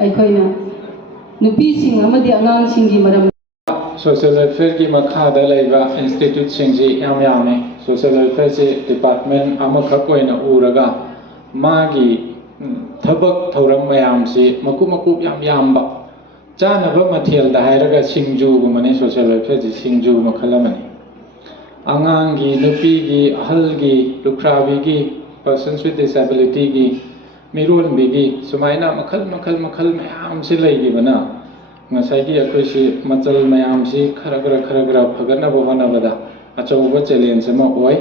ꯑꯩꯈꯣꯏꯅ ꯅꯨꯄꯤꯁꯤꯡ ꯑꯃꯗꯤ ꯑꯉꯥꯡꯁꯤꯡꯒꯤ ꯃꯔꯝ सोशल वेलफेयर की मखाद लेबा इंस्टीट्यूट सिंजी याम यामे सोशल वेलफेयर से डिपार्टमेंट अमखक ओइना उरगा मागी थबक थौरम मयाम से मकु मकु याम यामबा चानब मथेल दा हायरगा सिंजू गुमने सोशल वेलफेयर जी सिंजू मखलमने अंगांगी नुपीगी अहलगी लुख्राबीगी पर्सन्स विद डिसेबिलिटी की मिरोलबीगी सुमाइना मखल मखल मखल मयाम से लेगिबना ngसाइगी अखोइसी मचल मयाम से खरगरा फगनब होनबदा अचौब चैलेंज अमा ओय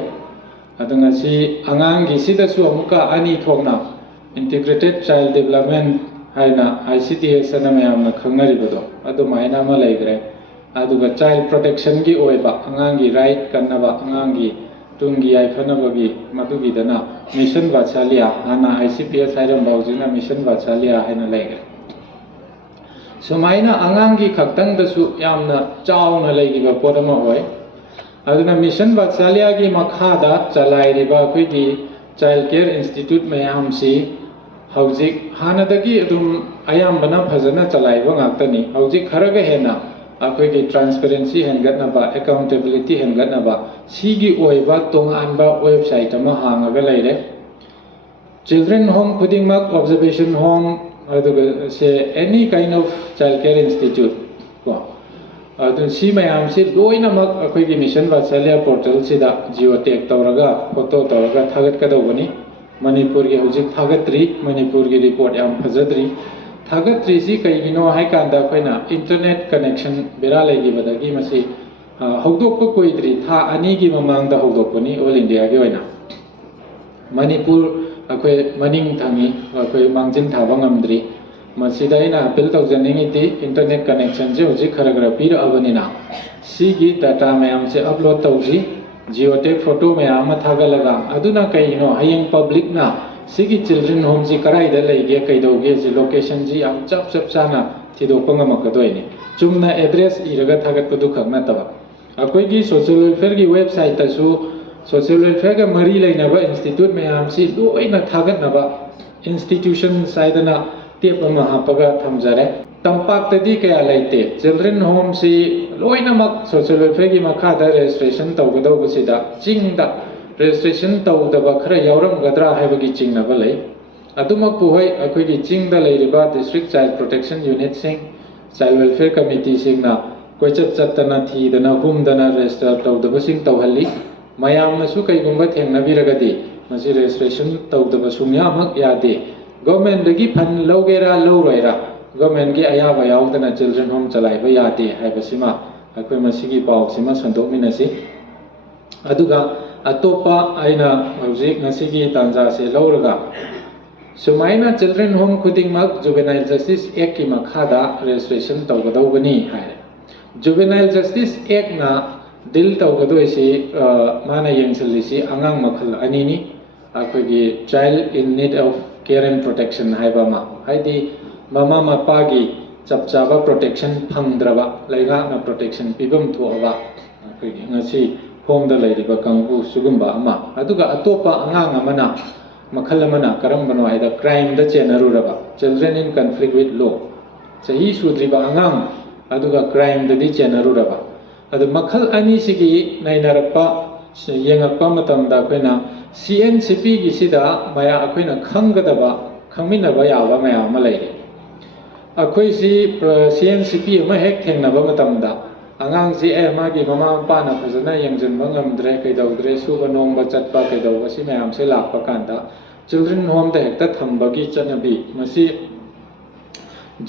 अदंगासी अंगांगी सिदसु अमुका अनि थोकना इंटीग्रेटेड चाइल्ड डेवलपमेंट हाइना ICTS अना मयामना खंगरिबदो अदुमाइना अमा लेग्रे अदुगा चाइल्ड प्रोटेक्शन की ओयबा अंगांगी राइट कन्नबा अंगांगी तुंगी आइफनबगी मदुगीदना मिशन वात्सल्य हाना ICPS हाइरम बाउजिना मिशन वात्सल्य हाइना लेग्रे सुमाइना अंगांगी खक्तंग दसु यामना चावना लेगिबा पोदमा होय अदुना मिशन वात्सल्य की मखादा चलाइरिबा अखोइगी चाइल्ड केयर इंस्टीट्यूट मयाम से हौजिक हानदगी अदुम अयामबना फजना चलाइबा गाक्तनी हौजिक खरग हेना अखोइगी ट्रांसपेरेंसी हेनगतनबा अकाउंटेबिलिटी हेनगतनबा सीगी ओइबा तोंगानबा वेबसाइट अमा हांगगा लेरे चिल्ड्रन होम खुदिंगमक ऑब्जर्वेशन होम से any kind of child care institute को अदुन सी मयाम से लोइनमक अखोइगी मिशन वात्सल्य पोर्टल सिदा जियो टैग तौरगा फोटो तौरगा थागतकदौबनी मणिपुर की हौजिक थागत्रि मणिपुर की रिपोर्ट याम फजद्रि थागत्रि सी कईगिनो हाय कांदा अखोइना इंटरनेट कनेक्शन बेरा लेगिबदगी मसी हौदोकप कोइद्रि था अनि की ममांगदा हौदोकपनी ऑल इंडिया की ओइना मणिपुर अखोइ मनिंग थांगी अखोइ मांगजिन थाबा ngamdri मसीदा इना अपील तौजनिंगिति इंटरनेट कनेक्शन से हौजिक खरगरा पीर अबनिना सीगी डाटा मयाम से अपलोड तौजी जियोटेक फोटो मयाम थागलगा अदुना कईनो हयंग पब्लिक ना सीगी चिल्ड्रन होम जी कराइदा लेगे कईदौगे जी लोकेशन जी याम चप चप चाना थिदोकपा ngamakadoini Chumna address Irga थागतपदु खगनतबा अखोइगी social welfare की वेबसाइट तसु सोशल वेलफेयर का मरी लेनबा इंस्टीट्यूट मयाम से लोइना थागतनबा इंस्टीट्यूशन साइदना टेप अमा हापगा थमजरे तंपाक्तदी कया लेते चिल्ड्रन होम से लोइनमक सोशल वेलफेयर की मखादा रजिस्ट्रेशन तौगदौबसिदा चिंगदा रजिस्ट्रेशन तौदबा खरा यावरमगद्रा हाइबगी चिंगनबा लै अदुमक पुहै अखोइगी चिंगदा लेरिबा डिस्ट्रिक्ट चाइल्ड प्रोटेक्शन यूनिट सिंग चाइल्ड वेलफेयर कमिटी सिंगना कोइचत चत्तना थीदना हुमदना रजिस्टर तौदबसिंग तौहल्ली मयामनसु कईगुंबा थेंगनबिरगदी मसी रजिस्ट्रेशन तौदबा सुंयामक यादे गवर्नमेंट दगी फन लौगेरा लौरोइरा गवर्नमेंट की अयाबा यावदना चिल्ड्रन होम चलाइबा यादे हाइबसिमा अखोइ मसीगी पाउसिमा संदोकमिनसी अदुगा अतोपा आइना हौजिक ngasiगी तांजा से लौरगा सुमाइना चिल्ड्रन होम खुदिंगमक जुवेनाइल जस्टिस एक्ट की मखादा रजिस्ट्रेशन तौगदौबनी हाय जुवेनाइल जस्टिस एक्ट ना दिल तौगदोइसी माना यंगसलिसी अंगांग मखल अनिनी अखोइगी child in need of care and protection हाइबामा हाइदी ममा मपागी चपचाबा प्रोटेक्शन फंगद्रबा लेगाना प्रोटेक्शन पिबम थोअबा अखोइगी ngasi होमदा लेरिबा कांगु सुगुंबा अमा अदुगा अतोपा अंगांग अमना मखल अमना करमबनो हाइदा क्राइम द चेनरुरबा children in conflict with law सही सुद्रिबा अंगांग अदुगा क्राइम ददी चेनरुरबा अदु मखल अनी सिगी नैनरपा येंगपा मतमदा अखोइना CNCP की सिदा मया अखोइना खंगदबा खंगमिनबा याबा मया अमा लैरे अखोइ सी CNCP अमा हेक थेंगनबा मतमदा अंगांग जी मागी ममा मपाना फजना यंगजनबा ngamdre कईदौद्रे सुबा नोंबा चटपा कईदौबा सि मयाम से लापा कांदा चिल्ड्रन होम दा हेक्ता थंबगी चनबी मसी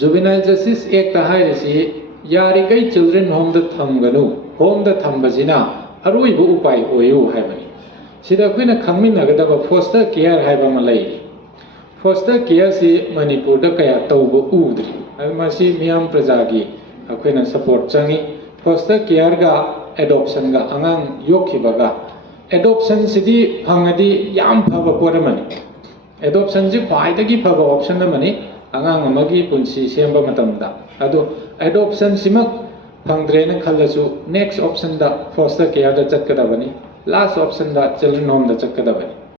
जुवेनाइल जस्टिस एक्ट हाइरिसी यारिकै चिल्ड्रन होम दा थंगनु होम दा थंबजिना अरोइबु उपाय ओयु हाइबनी सिदा अखोइना खंगमिनगदबा फोस्टर केयर हाइबा मा लै फोस्टर केयर से मणिपुर दा कया तौबो उद्रि मसी मियाम प्रजागी अखोइना सपोर्ट चंगी फोस्टर केयर गा एडॉप्शन गा अंगांग योखिबगा एडॉप्शन सिदी फंगदी याम फबा पोरमनी एडॉप्शन जी ख्वाइदगी फबा ऑप्शन अमनी अंगांग अमगी पुंसी सेंबा मतमदा अदो एडॉप्शन सिमक फंगद्रेना खल्लसु नेक्स्ट ऑप्शन दा फोस्टर केयर दा चटकदबनी लास्ट ऑप्शन दा चिल्ड्रन होम दा चटकदबनी